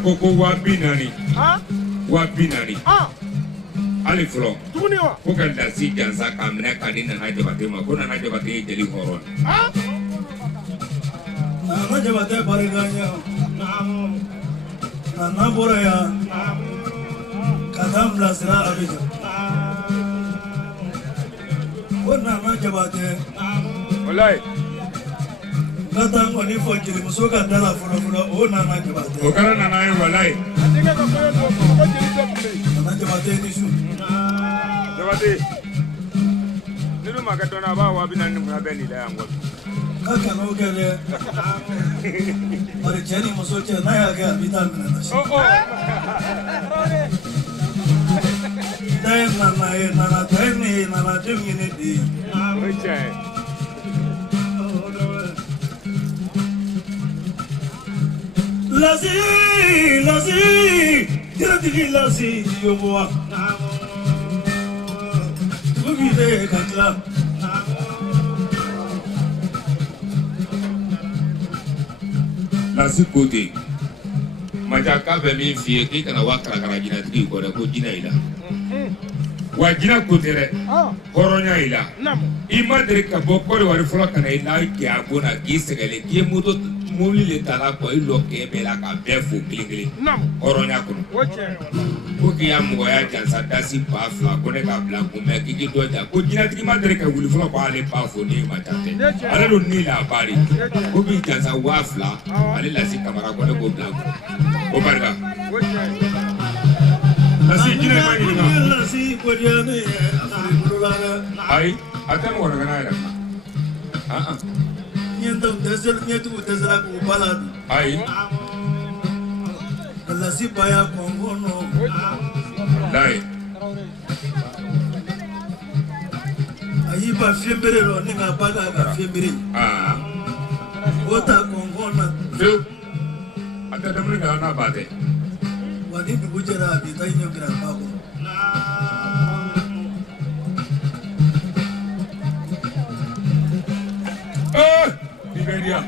Koko wabinani ali flo ko kan da si jansa kamna kadina na jabate ma ko na jabate jeli horon na jabate bariganya na boraya kadam lasra abija ko na jabate wallahi Kata ngoni fo jeli muso ka dala folo o nana jabate. O kala nana ye walai. Nana jabate ni su. Jabate. Ninu makatona ba wa binani mabeni la yango. Kaka no kele. Mari jeni muso che na ya ga bitan na shi. Dai nana dai ni nana jemi ni di. Oche. Lazi, tira lazi, yo boa. Tugi de kakla. Lazi kote. Majaka be min fiye ki kana wakara jina tigi ko ko jina ila. Wa jina kote re. Horonya ila. Imadre ka bokore wari fola kana ila ki abona ki segale ki moto muli le tala ko ilo ke bela ka befo klingli. Horonya ko. Ko ki ya mo ya jansa dasi pa fla ko ne ka bla ko me ki doja ko jina tigi madre ka wuli fola ko ale pa fo ni matate. Ale do ni la bari. Ko bi jansa wa fla ale la si kamera ko ne ko bla ko. O barka. Nasi jina mani na. Lazi ko dia ne afari bulala. Ai, atan wala kana ira. Nyendam desel nyetu desela ko baladu. Ai. Lazi baya kongono. Lai. Ayi ba fiembere ro ni ngabaga ka fiembere. Ota kongona. Feu. Ata damri na bate. Wadi bujera bi tayo gramba ko. Liberia.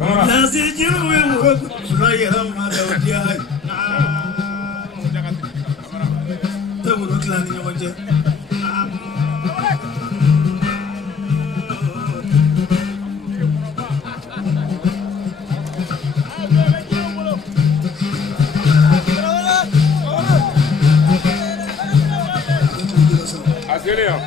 Lazi jiru we wo fly ram ma da dia hai. Tamu ro klani no je. Aseleo.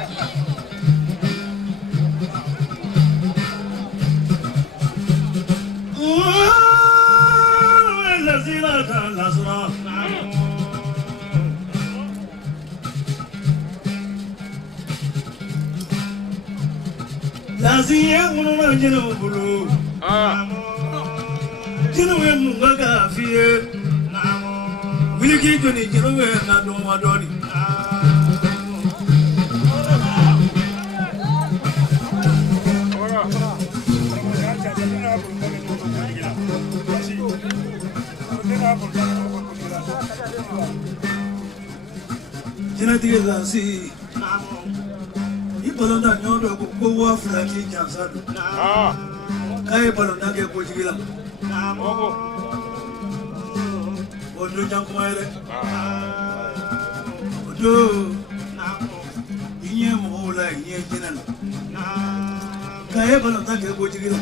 Lazi ya uno na jeno bulu. Jeno we mungaga fiye. Wiliki joni jeno we na do madoni. Jenati lazi. Balonda nyondo ko wa fulaki jansado. Kai balonda ke ko jigila. Odo jankumaire. Odo. Inye mola inye jinan. Kai balonda ke ko jigila.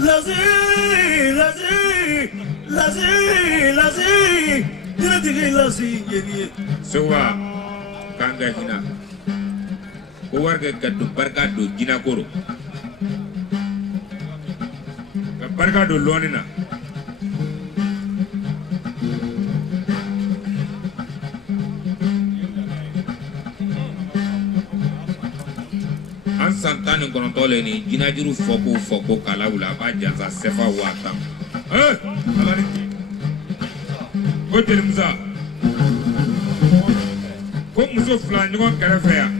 Lazi, tira lazi yeni. Sewa kanga hina. Ko warga gaddu barka do jina koro. Barka do lonina. An santani kono tole ni jina jiru foko kala wula ba janza sefa watam. Alani. Ko Musa. Ko muso fila ɲɔgɔn kɛrɛfɛ yan.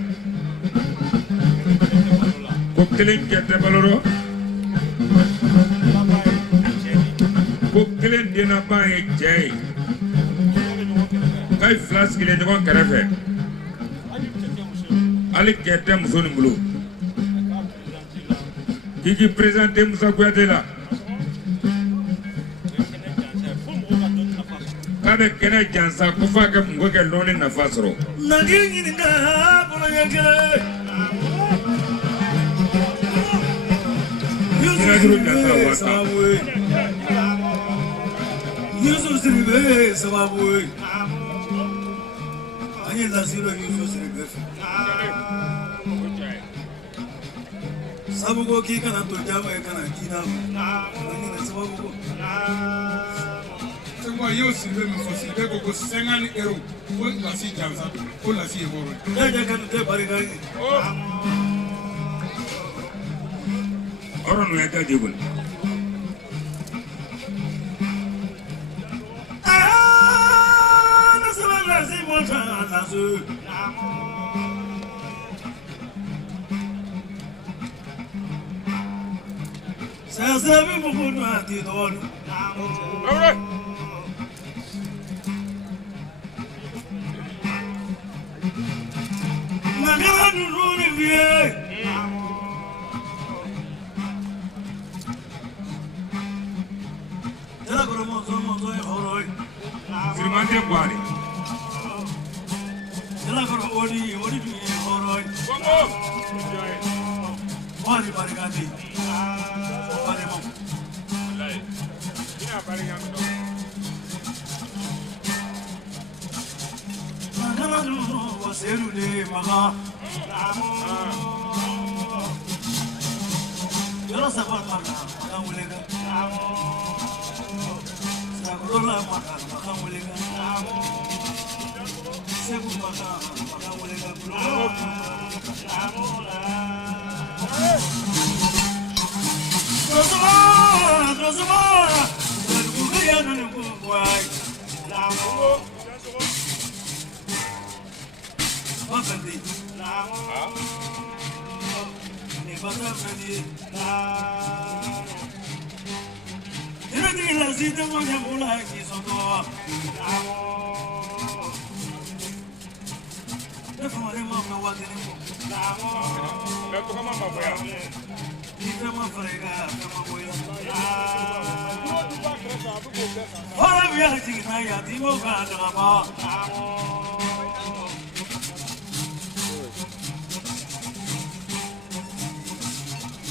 Ko kelen kɛ tɛ baloro. Ko kelen dennaban ye cɛ ye. K'a ye fila sigilen ɲɔgɔn kɛrɛfɛ. Hali kɛ tɛ muso nin bolo. K'i k'i présenté Musa Kuyate la. K'ale kɛnɛ jansa ko f'a ka mungo kɛ lɔni nafa sɔrɔ. Nagi ɲininka bolo ɲɛ kelen. Ina juru jata wata. Yusuf Siribe sababu. Ani laziro Yusuf Siribe. Sabu ko ki kana to jama kana kina. Ani na sababu ko. Sema yo Siribe mi fo Siribe ko 50 € ko la si jamsa ko la si eboro. Daja kan te bariga. Orang nu eta jebul. Sabe muito no atidono. Magana no rivier. Ela agora montou em horoi. Firmante kwani. Ela agora odi em horoi. Wali barigati. Wali mo. Ina barigati. Magana no waseru de maga. Yo sabal maga, kamulega. Sakulola maga, kamulega. Sebu maga, kamulega. Dozuma. Kuya no kuwai. Wafandi. Ne batafandi. Ina la zita mo ya mula ki soto. Defamare mama wadini mo. La to kama maboya. Ni kama farega kama boya. Ora biya jigna ya timo ka dama.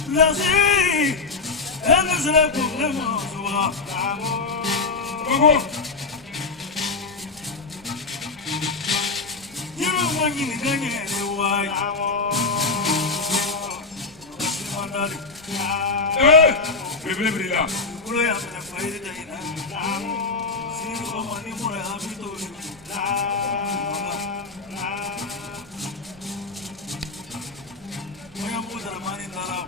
Lazi, ela se le problema sua. You don't want you to get it away. Bebele brila. Kule ya mna faida tena. Sisi kama ni mora habito. Moya muda la mani ndara.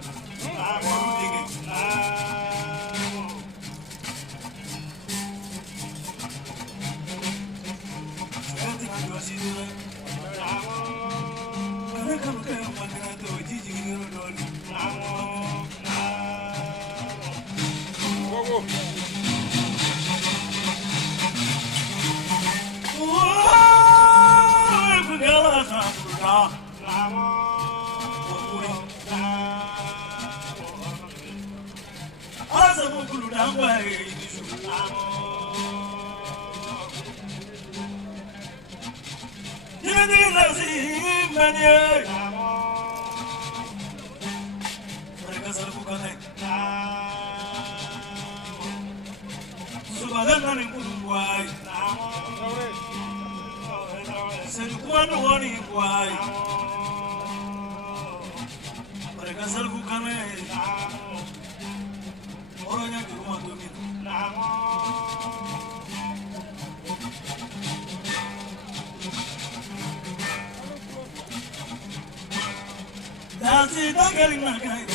That's it, I'm getting my guy.